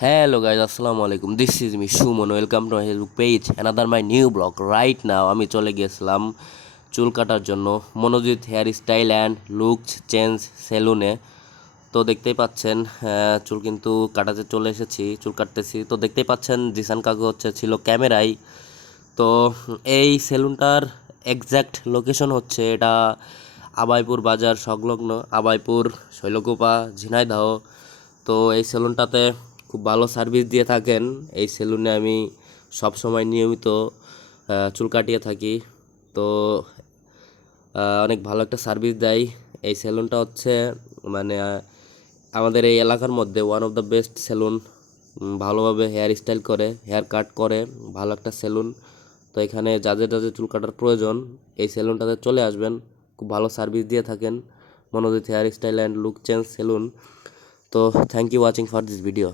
Hello guys, assalamu alaikum. This is me Shumon. Welcome to my Facebook page. Another my new blog. Right now আমি চলে গেছিলাম চুল কাটার জন্য Manojit hair style and look change সেলুনে। তো দেখতেই পাচ্ছেন চুল কিন্তু কাটাতে চলে এসেছি, চুল কাটতেছি। তো দেখতেই পাচ্ছেন জিসান কাকু ছিল ক্যামেরায়। তো এই সেলুনটার এক্স্যাক্ট লোকেশন হচ্ছে এটা আবাইপুর বাজার সংলগ্ন, আবাইপুর, শৈলকুপা, ঝিনাইদহ। তো এই সেলুনটাতে খুব ভালো সার্ভিস দিয়ে থাকেন। এই সেলুনে আমি সব সময় নিয়মিত চুল কাটিয়ে থাকি। তো অনেক ভালো একটা সার্ভিস দেয় এই সেলুনটা। হচ্ছে মানে আমাদের এই এলাকার মধ্যে one of the best salon. ভালোভাবে হেয়ার স্টাইল করে, হেয়ার কাট করে, ভালো একটা সেলুন। তো এখানে যাদের যাদের চুল কাটার প্রয়োজন এই সেলুনটাতে চলে আসবেন। খুব ভালো সার্ভিস দিয়ে থাকেন Monojit hair style and look change salon. তো thank you watching for this video.